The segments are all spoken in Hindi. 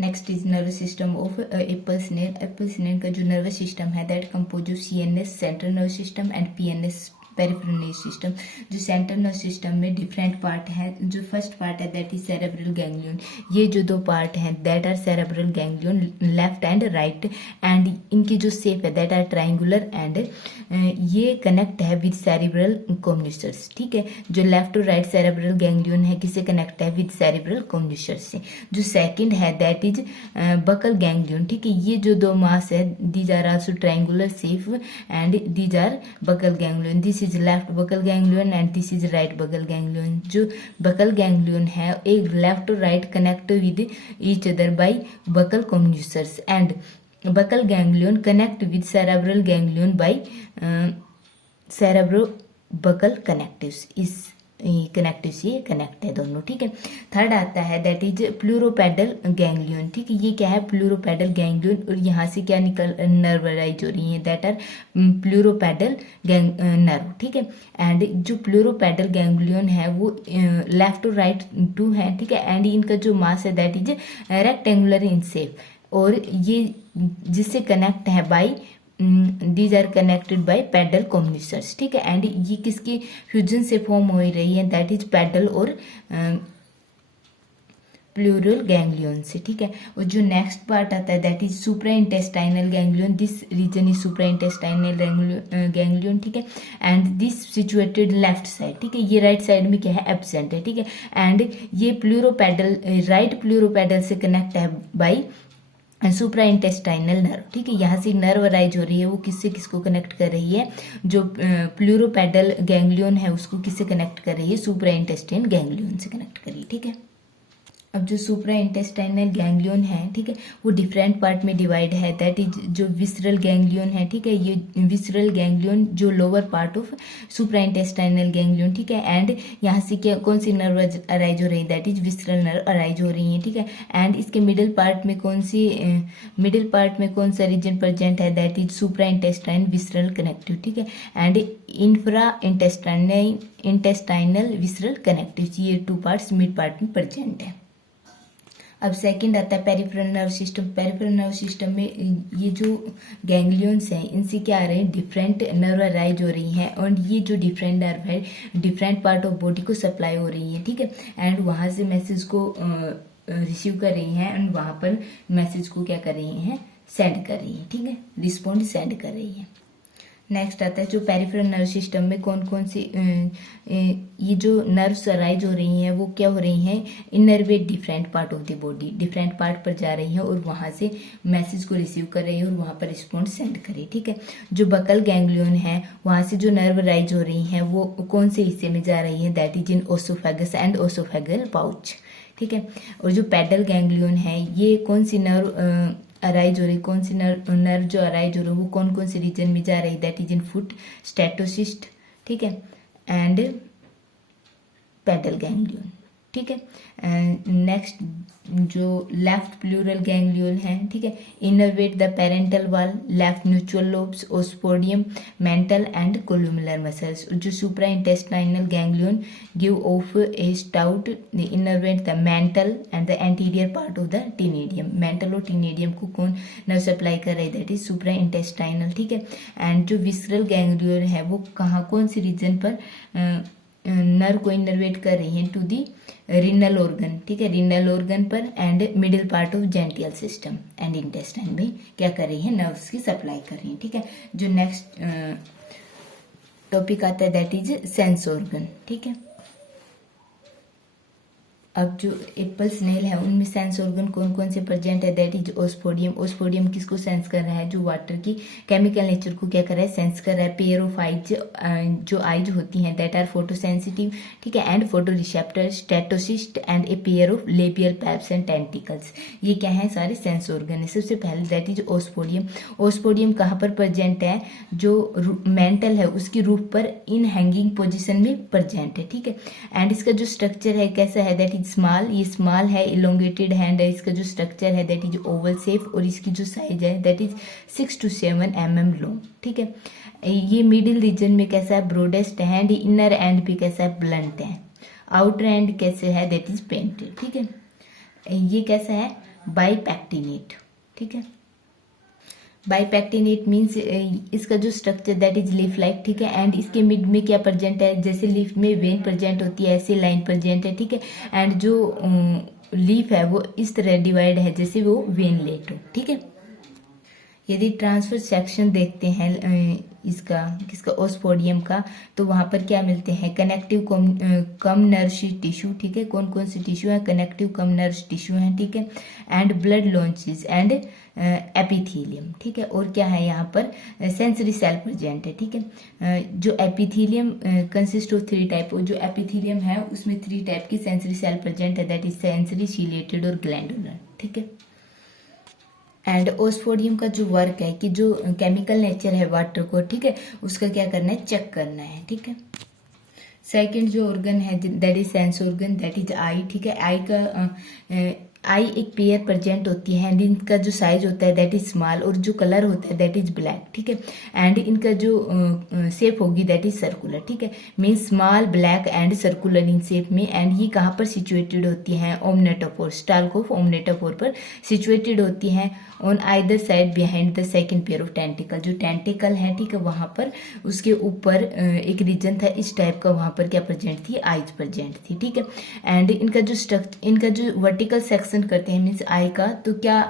Next is nervous system of apple snail. Apple snail का जो नर्वस सिस्टम है that compose of CNS central nervous system and PNS peripheral nervous system. जो सेंट्रल नर्वस सिस्टम में डिफरेंट पार्ट है। जो फर्स्ट पार्ट है दैट इज सेरेब्रल गैंग्लियन। ये जो दो पार्ट हैं that are cerebral ganglion left and right, and इनकी जो शेप है दैट आर ट्राइंगुलर, एंड ये कनेक्ट है विद सेरेब्रल कॉम्यूनिसर्स। ठीक है, जो लेफ्ट और राइट सेरेब्रल गैंग्लियन है किससे कनेक्ट है, विद सेरेब्रल कॉम्यूनिसर्स से। जो सेकंड है दैट इज बकल गैंग्लियन। ठीक है, ये जो दो मास है these are also triangular shape and these are buccal ganglion. This is left buccal ganglion and this is right buccal ganglion. जो बकल गैंग्लियन है एक लेफ्ट और right connect with each other by buccal commissures, and buccal ganglion connect with cerebral ganglion by cerebro buccal connectives. इस कनेक्टिव्स ये कनेक्ट है दोनों। ठीक है, थर्ड आता है दैट इज प्लूरोपेडल गैंग्लियन। ठीक है, ये क्या है, प्लूरोपेडल गैंग्लियन, और यहाँ से क्या निकल नर्व राइज हो रही है दैट आर प्लूरोपेडल नर्व। ठीक है, एंड जो प्लूरोपेडल गैंग्लियन है वो लेफ्ट और राइट टू है। ठीक है, एंड इनका जो मास है that is rectangular in shape, और ये जिससे कनेक्ट है by these are connected by pedal commissures. ठीक है, एंड ये किसकी फ्यूजन से फॉर्म हो रही है दैट इज पेडल और प्लूरल गैंग्लियन से। ठीक है, और जो नेक्स्ट पार्ट आता है that is supra intestinal ganglion. This region is supra intestinal ganglion. ठीक है, and this situated left side. ठीक है, ये राइट साइड में क्या है, एब्सेंट है। ठीक है, एंड ये प्लूरोपेडल राइट प्लूरोपेडल से कनेक्ट है बाई सुप्रा इंटेस्टाइनल नर्व। ठीक है, यहाँ से नर्व राइज हो रही है वो किससे किसको कनेक्ट कर रही है, जो प्लूरोपेडल गैंग्लियन है उसको किससे कनेक्ट कर रही है, सुप्रा इंटेस्टाइन गैंग्लियन से कनेक्ट कर रही है। ठीक है, अब जो सुप्रा इंटेस्टाइनल गैंग्लियन है, ठीक है, वो डिफरेंट पार्ट में डिवाइड है दैट इज जो विसरल गैंग्लियन है। ठीक है, ये विसरल गैंग्लियन जो lower part of supra intestinal ganglion. ठीक है, एंड यहाँ से क्या कौन सी नर्व अराइज हो रही है that is visceral nerve arise हो रही है। ठीक है, एंड इसके मिडिल पार्ट में कौन सा रीजन प्रेजेंट है that is supra intestine visceral connective. ठीक है, and infra intestinal visceral connective, ये टू पार्ट्स मिड पार्ट में प्रेजेंट है। अब सेकंड आता है peripheral nerve system. Peripheral nerve system में ये जो गैंग्लियंस हैं इनसे क्या आ रहे हैं, डिफरेंट नर्व अराइज हो रही हैं, और ये जो डिफरेंट नर्व है डिफरेंट पार्ट ऑफ बॉडी को सप्लाई हो रही है। ठीक है, एंड वहां से मैसेज को रिसीव कर रही हैं, एंड वहां पर मैसेज को क्या कर रही हैं, सेंड कर रही है। ठीक है, रिस्पॉन्ड सेंड कर रही है। नेक्स्ट आता है जो पेरिफेरल नर्व सिस्टम में कौन कौन सी ये जो नर्व्स अराइज हो रही हैं वो क्या हो रही हैं, innervate different part of the body, different part पर जा रही हैं और वहां से मैसेज को रिसीव कर रही है और वहां पर रिस्पॉन्ड सेंड कर रही है। ठीक है, जो बकल गैंग्लियन है वहां से जो नर्व अराइज हो रही हैं वो कौन से हिस्से में जा रही है that is in oesophagus and oesophageal pouch. ठीक है, और जो पेडल गैंग्लियन है ये कौन सी नर्व अराइज हो रही, कौन सी नर्व जो अराइज हो रही है वो कौन कौन से रीजन में जा रही है that is in foot statocyst. ठीक है, एंड पेडल गैंग्लियन। ठीक है, नेक्स्ट जो लेफ्ट प्लूरल गैंग्लियन है, ठीक है, innervate the parietal wall, left neutral lobes, osphradium, mantle and columellar muscles. जो supra intestinal ganglion give off a stout innervate the mantle and the anterior part of the ctenidium. Mantle और टीनेडियम को कौन नर्व सप्लाई कर रही है दैट इज सुप्रा इंटेस्टाइनल। ठीक है, एंड जो विसरल गैंग्लियन है वो कहाँ कौन सी रीजन पर नर्व को इनर्वेट कर रही है, टू दी रिनल ऑर्गन। ठीक है, रिनल ऑर्गन पर and middle part of genital system and intestine में क्या कर रही है, नर्व्स की सप्लाई कर रही है। ठीक है, जो नेक्स्ट टॉपिक आता है दैट इज सेंस ऑर्गन। ठीक है, अब जो एप्पल स्नेल है उनमें सेंस ऑर्गन कौन कौन से प्रेजेंट है दैट इज ओस्पोडियम। ओस्पोडियम किसको सेंस कर रहा है, जो वाटर की केमिकल नेचर को क्या कर रहा है, सेंस कर रहा है। पेयर ऑफ आइज, जो आइज होती हैं दैट आर फोटोसेंसिटिव। ठीक है, and photo receptor, statocyst and a pair of labial paps and tentacles. ये क्या है, सारे सेंस ऑर्गन है। सबसे पहले दैट इज ओस्पोडियम। ओस्पोडियम कहाँ पर प्रेजेंट है, जो मेंटल है उसकी रूफ पर इन हैंगिंग पोजिशन में प्रेजेंट है। ठीक है, एंड इसका जो स्ट्रक्चर है कैसा है दैट स्मॉल, ये स्मॉल है, इलोंगेटेड हैंड है, इसका जो स्ट्रक्चर है दैट इज ओवल शेप और इसकी जो साइज है that is 6 to 7 mm long. ठीक है, ये मिडिल रीजन में कैसा है, ब्रॉडेस्ट हैंड, इनर एंड भी कैसा है, ब्लंट है, आउटर एंड कैसे है दैट इज पेंटेड। ठीक है, ये कैसा है, बाइपेक्टिनेट, ठीक है। बाइपेक्टिनेट मीन्स इसका जो structure that is leaf like, ठीक है। एंड इसके मिड में क्या प्रेजेंट है, जैसे लीफ में वेन प्रेजेंट होती है ऐसे लाइन प्रेजेंट है, ठीक है। एंड जो लीफ है वो इस तरह डिवाइड है जैसे वो वेन लेट हो, ठीक है। यदि ट्रांसफर सेक्शन देखते हैं इसका किसका ओस्फोडियम का, तो वहां पर क्या मिलते हैं, कनेक्टिव कम नर्व टिश्यू, ठीक है। कौन कौन से टिश्यू है, कनेक्टिव कम नर्व टिश्यू है, ठीक है। And blood launches and epithelium, ठीक है। और क्या है यहाँ पर, सेंसरी सेल प्रेजेंट है, ठीक है। जो एपिथेलियम कंसिस्ट ऑफ 3 टाइप, और जो एपिथेलियम है उसमें 3 टाइप की सेंसरी सेल प्रेजेंट है, दैट इज सेंसरी, सिलेटेड और ग्लैंडुलर, ठीक है। एंड ओस्फोडियम का जो वर्क है कि जो केमिकल नेचर है वाटर को, ठीक है, उसका क्या करना है, चेक करना है, ठीक है। सेकंड जो ऑर्गन है that is sense organ, that is I, ठीक है। आई का आई एक पेयर प्रेजेंट होती है एंड इनका जो साइज होता है दैट इज स्मॉल, और जो कलर होता है दैट इज ब्लैक, ठीक है। एंड इनका जो शेप होगी दैट इज सर्कुलर, ठीक है। Mean small black and circular in shape में। एंड ये कहाँ पर सिचुएटेड होती हैं, ओमनेटोफोर, स्टाल्क ऑफ ओमनेटोफोर पर सिचुएटेड होती हैं on either side behind the second pair of tentacle. जो टेंटिकल है, ठीक है, वहां पर उसके ऊपर एक रीजन था इस टाइप का, वहां पर क्या प्रेजेंट थी, आइज प्रेजेंट थी, ठीक है। एंड इनका जो स्ट्रक्चर, इनका जो वर्टिकल सेक्शन करते हैं मीन्स आई का, तो क्या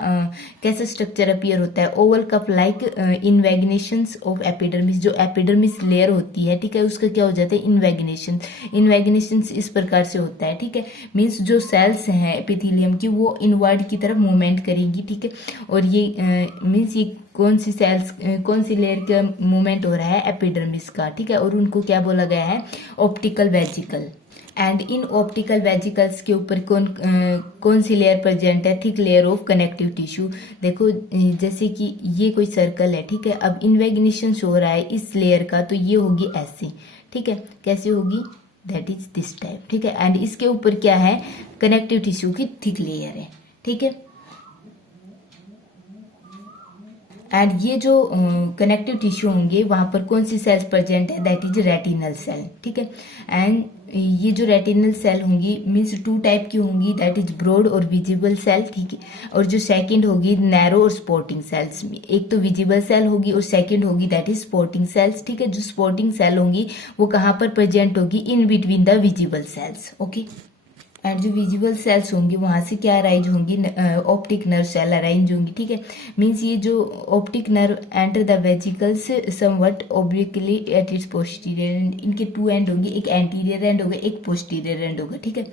कैसा स्ट्रक्चर अपीयर होता है, oval cup like invaginations of epidermis. जो एपिडर्मिस लेयर होती है, ठीक है, उसका क्या हो जाता है, इन्वेगिनेशन। इन्वेगिनेशंस इस प्रकार से होता है, ठीक है। मीन्स जो सेल्स हैं एपिथेलियम की वो इनवर्ड की तरफ मूवमेंट करेंगी, ठीक है। और ये मीन्स ये कौन सी सेल्स, कौन सी लेयर का मूवमेंट हो रहा है, एपिडर्मिस का, ठीक है। और उनको क्या बोला गया है, optical vesicle. And in optical vesicles के ऊपर कौन सी लेयर प्रेजेंट है, thick layer of connective tissue. देखो जैसे कि ये कोई सर्कल है, ठीक है, अब इन्वेगिनेशन हो रहा है इस लेयर का, तो ये होगी ऐसे, ठीक है। कैसे होगी, दैट इज दिस टाइप, ठीक है। एंड इसके ऊपर क्या है, कनेक्टिव टिश्यू की थिक लेयर है, ठीक है। एंड ये जो कनेक्टिव टिश्यू होंगे वहां पर कौन सी सेल्स प्रेजेंट है, दैट इज रेटिनल सेल, ठीक है। एंड ये जो रेटिनल सेल होंगी मीन्स 2 टाइप की होंगी, दैट इज ब्रॉड और विजिबल सेल, ठीक है। और जो सेकंड होगी नैरो और स्पॉटिंग सेल्स। एक तो विजिबल सेल होगी और सेकंड होगी दैट इज स्पॉटिंग सेल्स, ठीक है। जो स्पॉटिंग सेल होंगी वो कहाँ पर प्रेजेंट होगी, in between the visible sales, okay. And जो विजिबल सेल्स होंगी वहां से क्या अराइज होंगी, ऑप्टिक नर्व सेल अराइज होंगी, ठीक है। मीन्स ये जो optic nerve enter the vesicles somewhat obliquely at its posterior. इनके 2 एंड होंगे, एक एंटीरियर एंड होगा, एक पोस्टीरियर एंड होगा, ठीक है।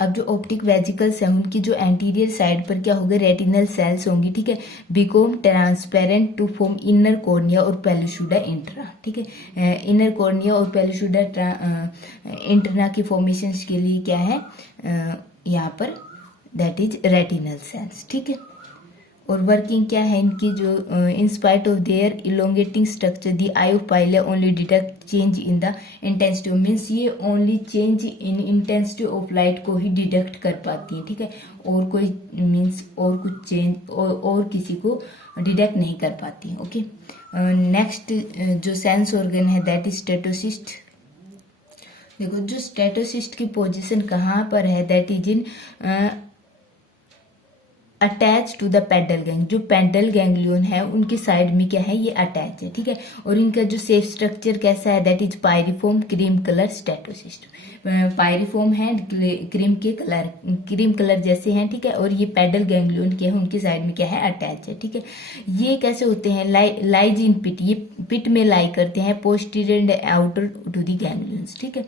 अब जो ऑप्टिक वेजिकल्स हैं उनकी जो एंटीरियर साइड पर क्या होगा, रेटिनल सेल्स होंगी, ठीक है। Become transparent to form inner cornea और पेलिशुडा इंट्रा, ठीक है। इनर कॉर्निया और पेलिशुडा इंट्रा की फॉर्मेशन के लिए क्या है यहाँ पर, दैट इज रेटिनल सेल्स, ठीक है। और वर्किंग क्या है इनकी, जो in spite of their elongating structure the eye of Pila only detect change in the intensity. Means ये only change in intensity of light को ही डिटेक्ट कर पाती है, ठीक है। और कोई मीन्स और कुछ चेंज और किसी को डिटेक्ट नहीं कर पाती, ओके। नेक्स्ट जो सेंस ऑर्गन है दैट इज स्टेटोसिस्ट। देखो जो स्टेटोसिस्ट की पोजीशन कहाँ पर है, that is in attach to the pedal gang. जो पेडल गैंग्लियन है उनके साइड में क्या है, ये अटैच है, ठीक है। और इनका जो सेफ स्ट्रक्चर कैसा है, that is pyriform cream colour statocyst. Pyriform है, क्रीम कलर जैसे हैं, ठीक है। और ये पेडल गैंग्लियन के हैं, उनके साइड में क्या है, अटैच है, ठीक है। ये कैसे होते हैं, लाइज इन पिट, ये पिट में लाई करते हैं, posterior and outer to the ganglions, ठीक है।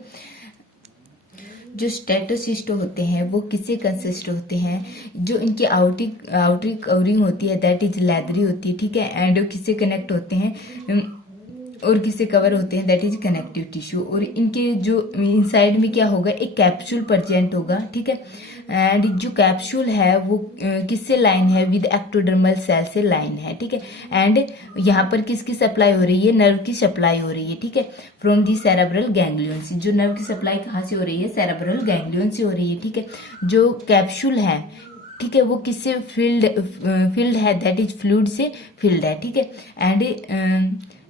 जो स्टेटोसिस्ट होते हैं वो किससे कंसिस्ट होते हैं, जो इनकी आउटरी कवरिंग होती है दैट इज लेदरी होती है, ठीक है। एंड किससे कनेक्ट होते हैं और किससे कवर होते हैं, दैट इज कनेक्टिव टिश्यू। और इनके जो इनसाइड में क्या होगा, एक कैप्सूल प्रेजेंट होगा, ठीक है। एंड जो कैप्सूल है वो किससे लाइन है, विद एक्टोडर्मल सेल से लाइन है, ठीक है। एंड यहाँ पर किसकी सप्लाई हो रही है, नर्व की सप्लाई हो रही है, ठीक है, फ्रॉम दी सेरेब्रल गैंग्लियन से। जो नर्व की सप्लाई कहाँ से हो रही है, सेरेब्रल गैंग्लियन से हो रही है, ठीक है। जो कैप्सूल है, ठीक है, वो किससे फिल्ड है, दैट इज फ्लूइड से फिल्ड है, ठीक है। And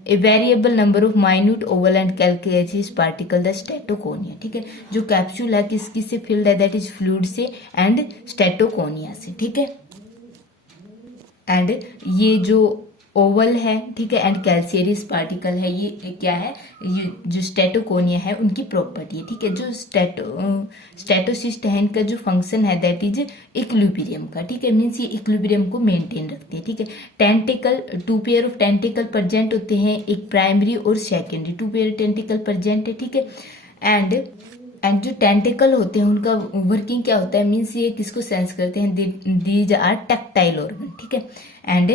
a variable number of minute oval and calcareous particle the statoconia, ठीक है। जो कैप्सूल है किससे फिल्ड है, दैट इज फ्लूइड से एंड स्टेटोकोनिया से, ठीक है। एंड ये जो ओवल है, ठीक है, एंड कैल्शियरियस पार्टिकल है, ये क्या है, ये जो स्टेटोकोनिया है उनकी प्रॉपर्टी है, ठीक है। जो स्टेटोसिस्ट है, इनका जो फंक्शन है दैट इज इक्विलिब्रियम का, ठीक है, मीन्स ये इक्विलिब्रियम को मेंटेन रखते हैं, ठीक है। Tentacle, 2 pair of tentacle present होते हैं, एक प्राइमरी और सेकेंडरी, 2 पेयर टेंटिकल प्रेजेंट है, ठीक है। एंड जो टेंटिकल होते हैं उनका वर्किंग क्या होता है, मीन्स ये किसको सेंस करते हैं, दीज आर टैक्टाइल ऑर्गन, ठीक है। एंड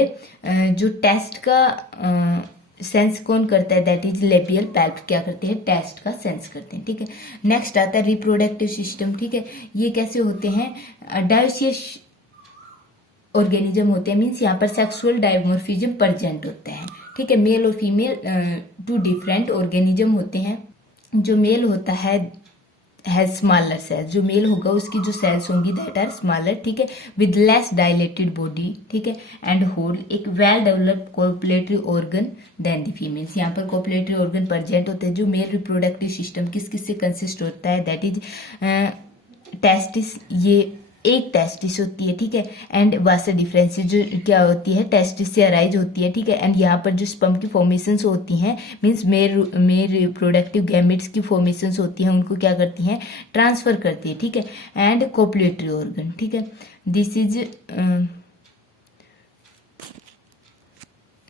जो टेस्ट का सेंस कौन करता है, दैट इज लेबियल पैल्प क्या करते हैं, टेस्ट का सेंस करते हैं, ठीक है। नेक्स्ट आता है रिप्रोडक्टिव सिस्टम, ठीक है। ये कैसे होते हैं, डायोसियस ऑर्गेनिज्म होते हैं, मीन्स यहाँ पर सेक्सुअल डायमॉर्फिज्म प्रेजेंट होता है, ठीक है। मेल और फीमेल 2 डिफरेंट ऑर्गेनिज्म होते हैं। जो मेल होता है हैज स्मॉलर सेल्स, जो मेल होगा उसकी जो सेल्स होंगी दैट आर स्मॉलर, ठीक है, विद लेस डायलेटेड बॉडी, ठीक है, एंड होल्ड एक well developed copulatory organ then the females. यहाँ पर कोपुलेटरी ऑर्गन प्रेजेंट होते हैं। जो मेल रिप्रोडक्टिव सिस्टम किस से कंसिस्ट होता है, दैट इज टेस्टिस, ये एक टेस्टिस होती है, ठीक है, एंड वासा डिफरेंसेस जो क्या होती है, टेस्टिस से अराइज होती है, ठीक है। एंड यहाँ पर जो स्पर्म की फॉर्मेशंस होती हैं, मीन्स मेल रिप्रोडक्टिव गैमेट्स की फॉर्मेशंस होती हैं, उनको क्या करती हैं, ट्रांसफर करती है, ठीक है। एंड कोपुलेटरी ऑर्गन, ठीक है, दिस इज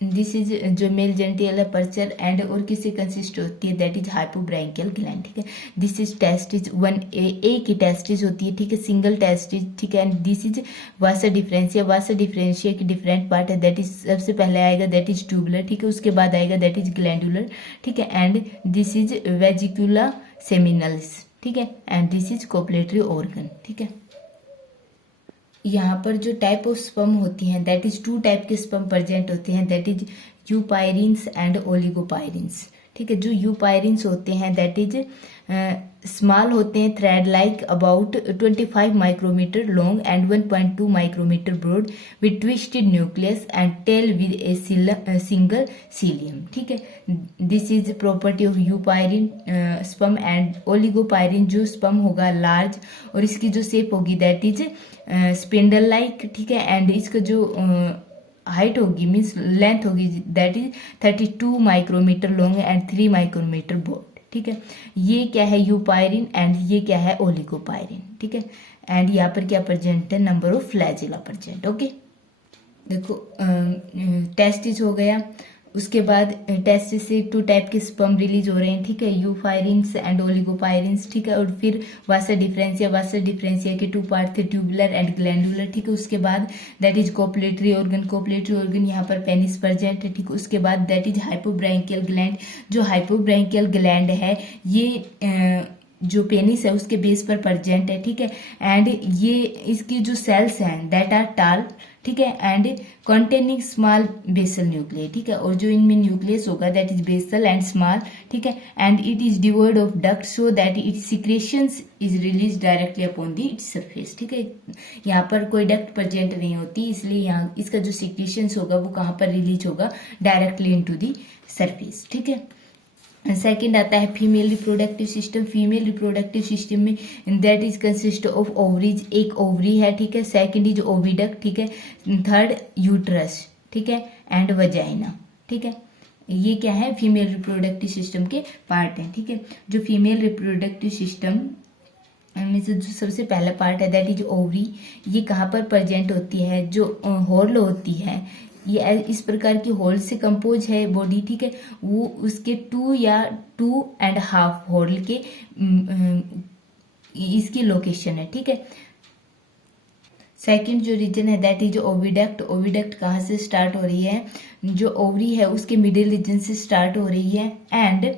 जो मेल जेनिटल अपर्चर एंड और किससे कंसिस्ट होती है, दैट इज हाइपोब्रैंकियल ग्लैंड, ठीक है। दिस इज टेस्टिस, एक ही टेस्टिस होती है, ठीक है, सिंगल टेस्टिस, ठीक है। And this is Vasa differentia की डिफरेंट पार्ट है, दैट इज सबसे पहले आएगा दैट इज ट्यूबुलर, ठीक है, उसके बाद आएगा दैट इज ग्लैंडुलर, ठीक है। एंड दिस इज वेजिकुला सेमिनल्स, ठीक है, and this is copulatory organ, ठीक है। यहाँ पर जो टाइप ऑफ स्पर्म होती हैं दैट इज 2 टाइप के स्पर्म प्रेजेंट होते हैं, दैट इज यूपायरिन्स एंड ओलिगोपायरिन्स, ठीक है। जो यूपायरिन्स होते हैं दैट इज स्मॉल होते हैं, thread like about 25 micrometre long and 1.2 micrometre broad with twisted nucleus and tail with a single cilium, ठीक है। This is property of eupyrene sperm. And oligopyrene जो स्पर्म होगा लार्ज और इसकी जो शेप होगी दैट इज स्पिंडल लाइक, ठीक है। एंड इसका जो हाइट होगी मीन्स लेंथ होगी that is 32 micrometre long and 3 micrometre broad, ठीक है। ये क्या है, यूपायरिन, एंड ये क्या है, ओलिगोपायरिन, ठीक है। एंड यहाँ पर क्या प्रेजेंट है, number of flagella present, okay. देखो टेस्टिस हो गया, उसके बाद टेस्टिस से 2 टाइप के स्पर्म रिलीज हो रहे हैं, ठीक है, यूपायरिन्स एंड ओलिगोपायरिन्स, ठीक है। और फिर वासा डिफरेंशिया के 2 पार्ट थे, ट्यूबुलर एंड ग्लैंडुलर, ठीक है। उसके बाद दैट इज कोपुलेटरी ऑर्गन यहाँ पर पेनिस प्रेजेंट है, ठीक है। उसके बाद दैट इज हाइपोब्रैंकियल ग्लैंड। जो हाइपोब्रैंकियल ग्लैंड है ये जो पेनिस है उसके बेस पर प्रेजेंट है, ठीक है। एंड ये इसकी जो सेल्स हैं दैट आर टाल, ठीक है, and containing small basal nucleus, ठीक है। और जो इनमें न्यूक्लियस होगा that is basal and small, ठीक है। And it is devoid of duct so that its secretions is release directly upon the its surface, ठीक है। यहाँ पर कोई डक्ट प्रेजेंट नहीं होती, इसलिए यहाँ इसका जो सिक्रेशंस होगा वो कहाँ पर रिलीज होगा, डायरेक्टली इनटू दी सरफेस, ठीक है। सेकेंड आता है female reproductive system. Female reproductive system में that is consist of ovaries, एक ओवरी है, ठीक है। सेकेंड इज ओविडक्ट, ठीक है। थर्ड यूट्रस, ठीक है, एंड वजाइना, ठीक है। ये क्या है, फीमेल रिप्रोडक्टिव सिस्टम के पार्ट हैं, ठीक है। जो फीमेल रिप्रोडक्टिव सिस्टम में से जो सबसे पहला पार्ट है दैट इज ओवरी, ये कहाँ पर प्रेजेंट होती है, जो हॉर्ल होती है, ये इस प्रकार की होल से कंपोज है बॉडी, ठीक है। वो उसके 2 या 2.5 होल के इसकी लोकेशन है, ठीक है। सेकंड जो रीजन है दैट इज ओविडक्ट। ओविडक्ट कहाँ से स्टार्ट हो रही है, जो ओवरी है उसके मिडिल रीजन से स्टार्ट हो रही है। एंड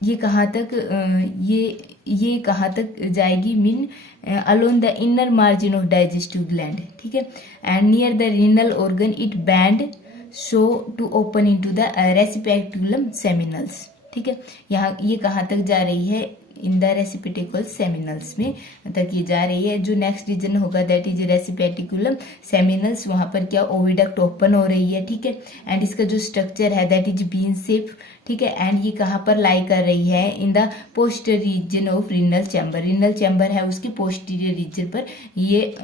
ये कहाँ तक ये कहाँ तक जाएगी, mean along the inner margin of digestive gland, ठीक है। And near the renal organ it bend so to open into the receptaculum seminalis, ठीक है। यहाँ ये कहाँ तक जा रही है, इन द रेसिपिटेकल सेमिनल्स में तक ये जा रही है। जो नेक्स्ट रीजन होगा दैट इज रेसिपेटिकुलम सेमिनल्स, वहां पर क्या ओविडक्ट ओपन हो रही है, ठीक है। एंड इसका जो स्ट्रक्चर है दैट इज बीन शेप, ठीक है। एंड ये कहाँ पर लाई कर रही है, in the posterior reason of renal chamber, renal chamber है उसके पोस्टीरियर रीजन पर ये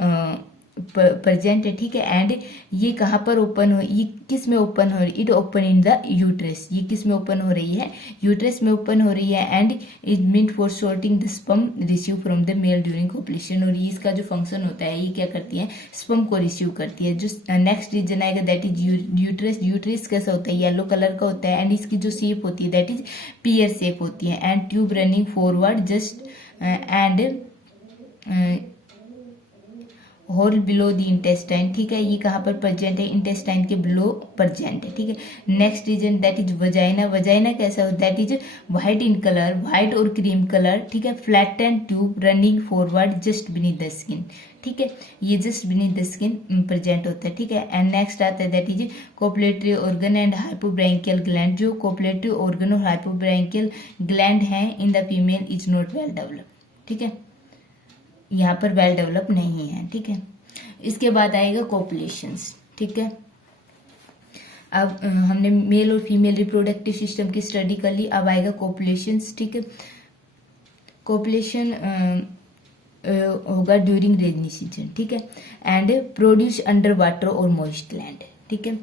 प्रेजेंट है, ठीक है। एंड ये कहाँ पर ओपन हो, ये किस में ओपन हो रही है, it open in the uterus, ये किस में ओपन हो रही है, यूट्रस में ओपन हो रही है। And it meant for sorting the sperm receive from the male during copulation, और ये इसका जो फंक्शन होता है ये क्या करती है, स्पर्म को रिसीव करती है। जो नेक्स्ट रीजन आएगा दैट इज यूट्रस, यूट्रस कैसा होता है, येलो कलर का होता है। एंड इसकी जो शेप होती है दैट इज पियर शेप होती है। And tube running forward just and hole below the intestine, ठीक है। ये कहाँ पर प्रेजेंट है, इंटेस्टाइन के बिलो प्रेजेंट है, ठीक है। Next region that is vagina, vagina कैसा होता है, that is white in colour, white और क्रीम कलर, ठीक है। Flat and tube running forward just beneath the skin, ठीक है। ये just beneath the skin present होता है, ठीक है। एंड नेक्स्ट आता है that is copulatory organ and hypobranchial gland. जो कोपुलेटरी ऑर्गन और हाइपोब्रैंकियल ग्लैंड है in the female is not well develop, ठीक है, यहाँ पर वेल डेवलप नहीं है, ठीक है। इसके बाद आएगा कोपुलेशंस, ठीक है। अब हमने मेल और फीमेल रिप्रोडक्टिव सिस्टम की स्टडी कर ली, अब आएगा कोपुलेशंस, ठीक है। कोपुलेशन होगा ड्यूरिंग रेनी सीजन, ठीक है। एंड प्रोड्यूस अंडर वाटर और मॉइस्ट लैंड, ठीक है।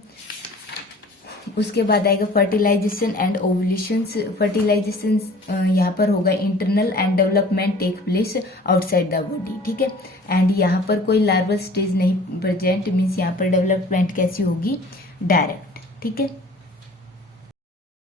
उसके बाद आएगा फर्टिलाइजेशन एंड ओवुलेशंस। फर्टिलाइजेशन यहाँ पर होगा internal and development take place outside the body, ठीक है। एंड यहाँ पर कोई लार्वल स्टेज नहीं प्रेजेंट, मीन्स यहाँ पर डेवलपमेंट कैसी होगी, डायरेक्ट, ठीक है।